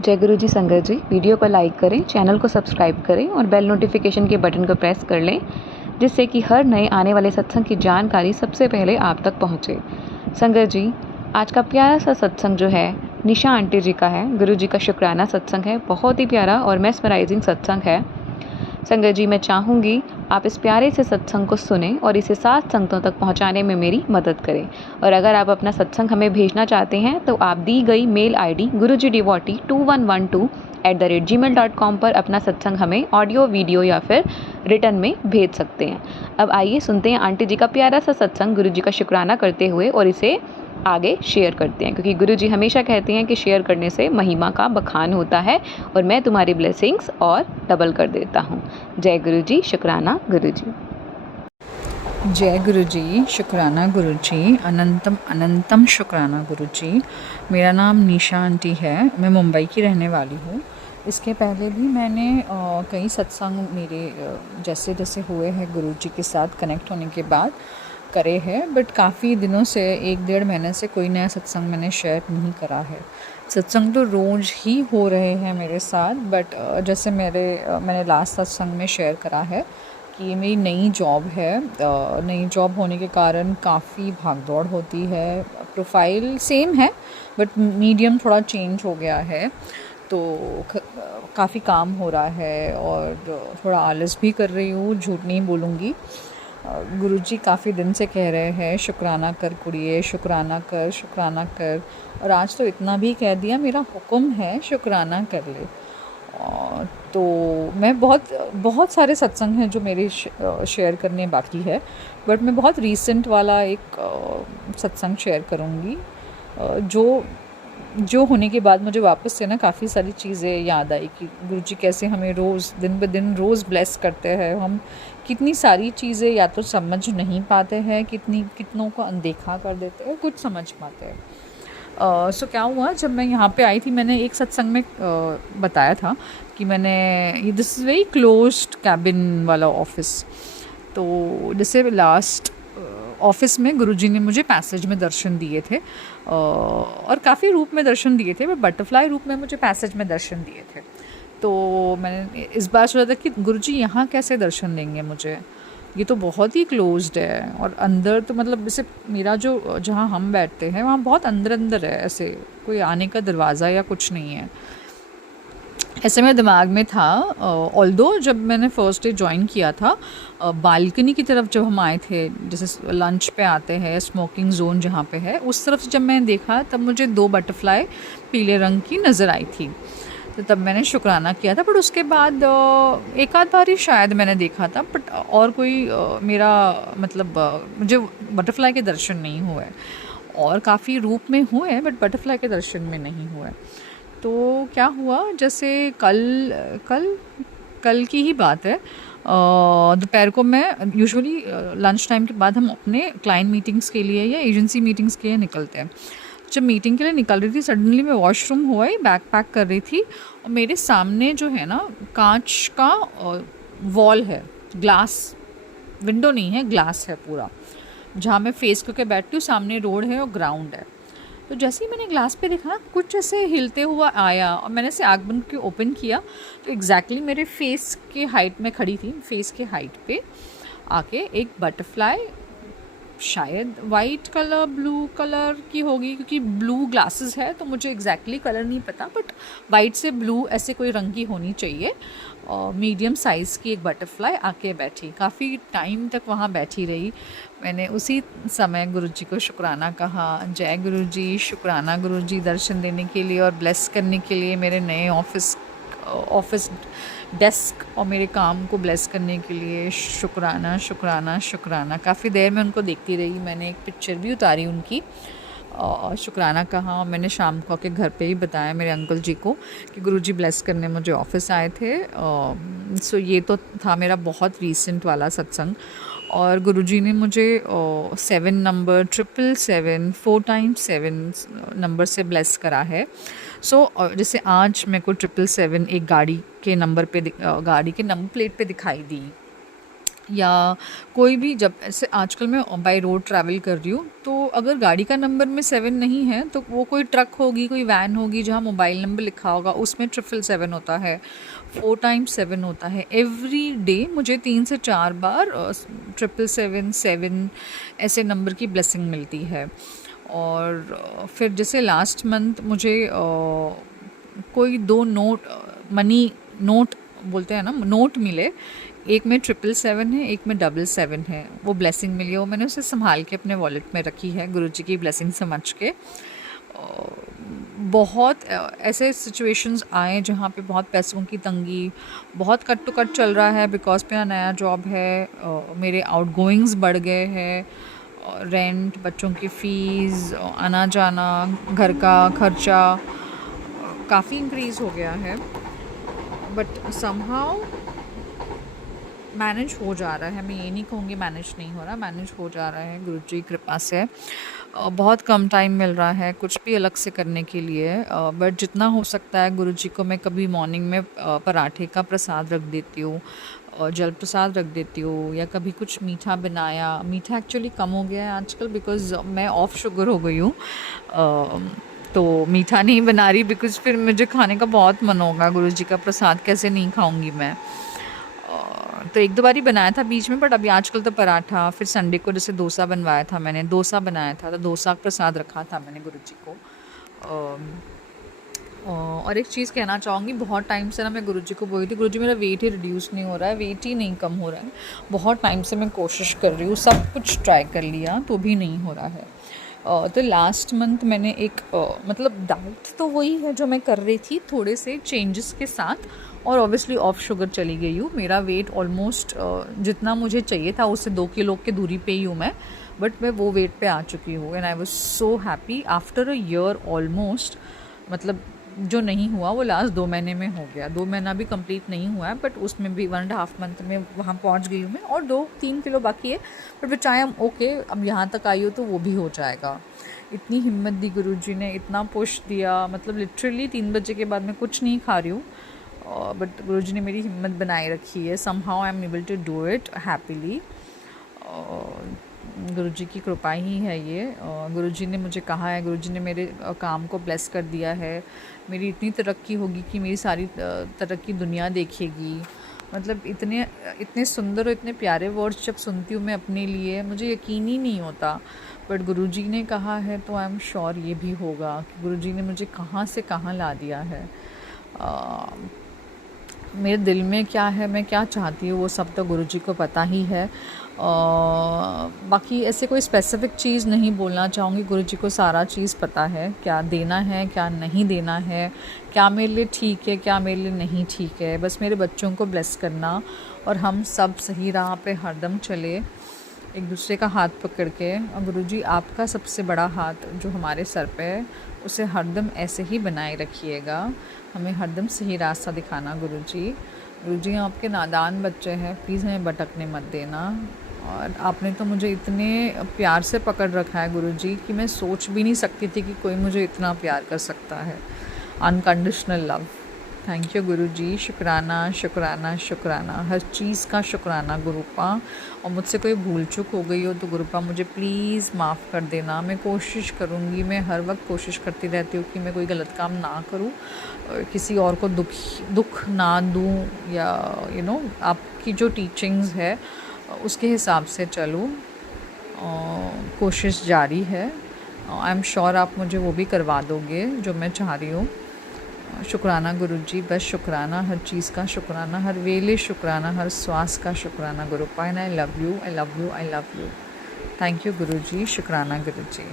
जय गुरु जी संगत जी, वीडियो को लाइक करें, चैनल को सब्सक्राइब करें और बेल नोटिफिकेशन के बटन को प्रेस कर लें, जिससे कि हर नए आने वाले सत्संग की जानकारी सबसे पहले आप तक पहुंचे। संगत जी, आज का प्यारा सा सत्संग जो है निशा आंटी जी का है। गुरु जी का शुक्राना सत्संग है, बहुत ही प्यारा और मेस्मराइजिंग सत्संग है। संगत जी, मैं चाहूँगी आप इस प्यारे से सत्संग को सुनें और इसे 7 संगतों तक पहुंचाने में मेरी मदद करें। और अगर आप अपना सत्संग हमें भेजना चाहते हैं तो आप दी गई मेल आईडी guruji2112@gmail.com पर अपना सत्संग हमें ऑडियो, वीडियो या फिर रिटर्न में भेज सकते हैं। अब आइए सुनते हैं आंटी जी का प्यारा सा सत्संग गुरु जी का शुक्राना करते हुए और इसे आगे शेयर करते हैं, क्योंकि गुरु जी हमेशा कहते हैं कि शेयर करने से महिमा का बखान होता है और मैं तुम्हारी ब्लेसिंग्स और डबल कर देता हूँ। जय गुरु जी, शुक्राना गुरु जी। जय गुरु जी, शुक्राना गुरु जी, अनंतम अनंतम शुक्राना गुरु जी। मेरा नाम निशा आंटी है, मैं मुंबई की रहने वाली हूँ। इसके पहले भी मैंने कई सत्संग मेरे जैसे जैसे हुए हैं गुरु जी के साथ कनेक्ट होने के बाद करे हैं, बट काफ़ी दिनों से 1-1.5 महीने से कोई नया सत्संग मैंने शेयर नहीं करा है। सत्संग तो रोज़ ही हो रहे हैं मेरे साथ, बट जैसे मैंने लास्ट सत्संग में शेयर करा है कि ये मेरी नई जॉब है। नई जॉब होने के कारण काफ़ी भागदौड़ होती है। प्रोफाइल सेम है बट मीडियम थोड़ा चेंज हो गया है, तो काफ़ी काम हो रहा है और थोड़ा आलस भी कर रही हूँ, झूठ नहीं बोलूँगी। गुरुजी काफ़ी दिन से कह रहे हैं शुक्राना कर कुड़िए, शुक्राना कर, और आज तो इतना भी कह दिया, मेरा हुक्म है शुक्राना कर ले। तो मैं बहुत सारे सत्संग हैं जो मेरे शेयर करने बाकी है, बट मैं बहुत रीसेंट वाला एक सत्संग शेयर करूँगी जो होने के बाद मुझे वापस से ना काफ़ी सारी चीज़ें याद आई कि गुरुजी कैसे हमें रोज़ दिन ब दिन रोज़ ब्लेस करते हैं। हम कितनी सारी चीज़ें या तो समझ नहीं पाते हैं, कितनों को अनदेखा कर देते हैं, कुछ समझ पाते हैं। सो क्या हुआ, जब मैं यहाँ पे आई थी, मैंने एक सत्संग में बताया था कि मैंने this is very closed cabin वाला ऑफिस। तो जैसे लास्ट ऑफिस में गुरुजी ने मुझे पैसेज में दर्शन दिए थे और काफ़ी रूप में दर्शन दिए थे, बट बटरफ्लाई रूप में मुझे पैसेज में दर्शन दिए थे। तो मैंने इस बार सोचा था कि गुरुजी यहाँ कैसे दर्शन देंगे मुझे, ये तो बहुत ही क्लोज्ड है। और अंदर तो मतलब जैसे मेरा जो जहाँ हम बैठते हैं वहाँ बहुत अंदर है, ऐसे कोई आने का दरवाज़ा या कुछ नहीं है। ऐसे मेरे दिमाग में था। ऑल्दो जब मैंने फर्स्ट डे ज्वाइन किया था, बालकनी की तरफ जब हम आए थे, जैसे लंच पे आते हैं, स्मोकिंग जोन जहाँ पे है, उस तरफ से जब मैंने देखा तब मुझे 2 बटरफ्लाई पीले रंग की नज़र आई थी। तो तब मैंने शुक्राना किया था, बट उसके बाद एक आध बार ही शायद मैंने देखा था, बट और कोई मेरा मतलब मुझे बटरफ्लाई के दर्शन नहीं हुए। और काफ़ी रूप में हुए बट बटरफ्लाई के दर्शन में नहीं हुए। तो क्या हुआ, जैसे कल की ही बात है, दोपहर को मैं यूजुअली लंच टाइम के बाद हम अपने क्लाइंट मीटिंग्स के लिए या एजेंसी मीटिंग्स के लिए निकलते हैं। जब मीटिंग के लिए निकल रही थी, सडनली मैं वॉशरूम हुआ ही बैग पैक कर रही थी और मेरे सामने जो है ना कांच का वॉल है, ग्लास विंडो नहीं है, ग्लास है पूरा, जहाँ मैं फेस करके बैठती हूँ, सामने रोड है और ग्राउंड है। तो जैसे ही मैंने ग्लास पे देखा ना, कुछ ऐसे हिलते हुआ आया और मैंने से आँख बंद के ओपन किया तो एग्जैक्टली मेरे फेस के हाइट में खड़ी थी, फेस के हाइट पे आके एक बटरफ्लाई, शायद वाइट कलर ब्लू कलर की होगी, क्योंकि ब्लू ग्लासेस है तो मुझे एग्जैक्टली कलर नहीं पता, बट वाइट से ब्लू ऐसे कोई रंग की होनी चाहिए। मीडियम साइज़ की एक बटरफ्लाई आके बैठी, काफ़ी टाइम तक वहाँ बैठी रही। मैंने उसी समय गुरुजी को शुक्राना कहा। जय गुरुजी, शुक्राना गुरुजी, दर्शन देने के लिए और ब्लेस करने के लिए, मेरे नए ऑफिस डेस्क और मेरे काम को ब्लेस करने के लिए शुक्राना शुक्राना शुक्राना। काफ़ी देर में उनको देखती रही, मैंने एक पिक्चर भी उतारी उनकी और शुक्राना कहा। और मैंने शाम को आके घर पे ही बताया मेरे अंकल जी को कि गुरुजी ब्लेस करने मुझे ऑफिस आए थे। सो ये तो था मेरा बहुत रीसेंट वाला सत्संग। और गुरुजी ने मुझे 7 नंबर 777 4 times 7 नंबर से ब्लेस करा है। सो जैसे आज मेरे को 777 एक गाड़ी के नंबर पे गाड़ी के नंबर प्लेट पे दिखाई दी, या कोई भी, जब ऐसे आजकल मैं बाय रोड ट्रैवल कर रही हूँ, तो अगर गाड़ी का नंबर में 7 नहीं है तो वो कोई ट्रक होगी, कोई वैन होगी जहाँ मोबाइल नंबर लिखा होगा, उसमें 777 होता है, 4 टाइम्स 7 होता है। एवरी डे मुझे 3 से 4 बार 777 ऐसे नंबर की ब्लेसिंग मिलती है। और फिर जैसे लास्ट मंथ मुझे कोई 2 नोट, मनी नोट बोलते हैं ना, नोट मिले। एक में 777 है, एक में 777 है। वो ब्लेसिंग मिली है, वो मैंने उसे संभाल के अपने वॉलेट में रखी है, गुरुजी की ब्लेसिंग समझ के। बहुत ऐसे सिचुएशंस आए जहाँ पे बहुत पैसों की तंगी, बहुत कट टू कट चल रहा है बिकॉज मेरा नया जॉब है, मेरे आउटगोइंग्स बढ़ गए हैं, रेंट, बच्चों की फ़ीस, आना जाना, घर का खर्चा काफ़ी इंक्रीज़ हो गया है। बट समहाउ मैनेज हो जा रहा है। मैं ये नहीं कहूँगी मैनेज नहीं हो रहा, मैनेज हो जा रहा है गुरुजी की कृपा से। बहुत कम टाइम मिल रहा है कुछ भी अलग से करने के लिए, बट जितना हो सकता है गुरुजी को मैं कभी मॉर्निंग में पराठे का प्रसाद रख देती हूँ, जल प्रसाद रख देती हूँ, या कभी कुछ मीठा बनाया। मीठा एक्चुअली कम हो गया है आजकल बिकॉज़ मैं ऑफ शुगर हो गई हूँ, तो मीठा नहीं बना रही बिकॉज़ फिर मुझे खाने का बहुत मन होगा। गुरुजी का प्रसाद कैसे नहीं खाऊंगी मैं। तो 1-2 बार ही बनाया था बीच में, बट अभी आजकल तो पराठा, फिर संडे को जैसे डोसा बनवाया था मैंने, डोसा बनाया था, तो डोसा का प्रसाद रखा था मैंने गुरुजी को। और एक चीज़ कहना चाहूँगी, बहुत टाइम से ना मैं गुरुजी को बोली थी, गुरुजी मेरा वेट ही रिड्यूस नहीं हो रहा है, वेट ही नहीं कम हो रहा है। बहुत टाइम से मैं कोशिश कर रही हूँ, सब कुछ ट्राई कर लिया तो भी नहीं हो रहा है। तो लास्ट मंथ मैंने एक मतलब डाइट तो वही है जो मैं कर रही थी, थोड़े से चेंजेस के साथ, और ऑब्वियसली ऑफ शुगर चली गई हूँ। मेरा वेट ऑलमोस्ट जितना मुझे चाहिए था उससे 2 किलो की दूरी पे ही हूँ मैं, बट मैं वो वेट पे आ चुकी हूँ। And I was so happy after a year almost. मतलब जो नहीं हुआ वो लास्ट 2 महीने में हो गया। 2 महीना भी कंप्लीट नहीं हुआ है, बट उसमें भी 1.5 मंथ में वहाँ पहुँच गई हूँ मैं, और 2-3 किलो बाकी है, but which I am okay. अब यहाँ तक आई हो तो वो भी हो जाएगा। इतनी हिम्मत दी गुरुजी ने, इतना पुश दिया, मतलब लिटरली 3 बजे के बाद मैं कुछ नहीं खा रही हूँ, बट गुरुजी ने मेरी हिम्मत बनाए रखी है। Somehow I am able to do it happily. Guruji की कृपा ही है ये। गुरुजी ने मुझे कहा है, गुरुजी ने मेरे काम को ब्लेस कर दिया है। मेरी इतनी तरक्की होगी कि मेरी सारी तरक्की दुनिया देखेगी। मतलब इतने इतने सुंदर और इतने प्यारे वर्ड्स जब सुनती हूँ मैं अपने लिए, मुझे यकीन ही नहीं होता, बट गुरुजी ने कहा है तो आई एम श्योर ये भी होगा कि गुरुजी ने मुझे कहाँ से कहाँ ला दिया है। मेरे दिल में क्या है, मैं क्या चाहती हूँ, वो सब तो गुरुजी को पता ही है। बाकी ऐसे कोई स्पेसिफ़िक चीज़ नहीं बोलना चाहूँगी, गुरुजी को सारा चीज़ पता है, क्या देना है, क्या नहीं देना है, क्या मेरे लिए ठीक है, क्या मेरे लिए नहीं ठीक है। बस मेरे बच्चों को ब्लेस करना, और हम सब सही राह पे हरदम चले, एक दूसरे का हाथ पकड़ के। और गुरुजी आपका सबसे बड़ा हाथ जो हमारे सर पे है, उसे हरदम ऐसे ही बनाए रखिएगा, हमें हरदम सही रास्ता दिखाना गुरुजी। गुरुजी आपके नादान बच्चे हैं, प्लीज़ हमें भटकने मत देना। और आपने तो मुझे इतने प्यार से पकड़ रखा है गुरुजी कि मैं सोच भी नहीं सकती थी कि कोई मुझे इतना प्यार कर सकता है। Unconditional love. Thank you Guruji, शुक्राना शुक्राना शुक्राना, हर चीज़ का शुक्राना गुरुपा। और मुझसे कोई भूल चूक हो गई हो तो गुरुपा मुझे प्लीज़ माफ़ कर देना। मैं कोशिश करूँगी, मैं हर वक्त कोशिश करती रहती हूँ कि मैं कोई गलत काम ना करूँ, किसी और को दुख ना दूँ, या आपकी जो टीचिंग्स है उसके हिसाब से चलूँ। कोशिश जारी है। आई एम श्योर आप मुझे वो भी करवा दोगे जो मैं चाह रही हूँ। शुक्राना गुरुजी, बस शुक्राना, हर चीज़ का शुक्राना, हर वेले शुक्राना, हर श्वास का शुक्राना गुरुपा। And I love you, I love you, I love you. Thank you Guruji, शुक्राना गुरुजी।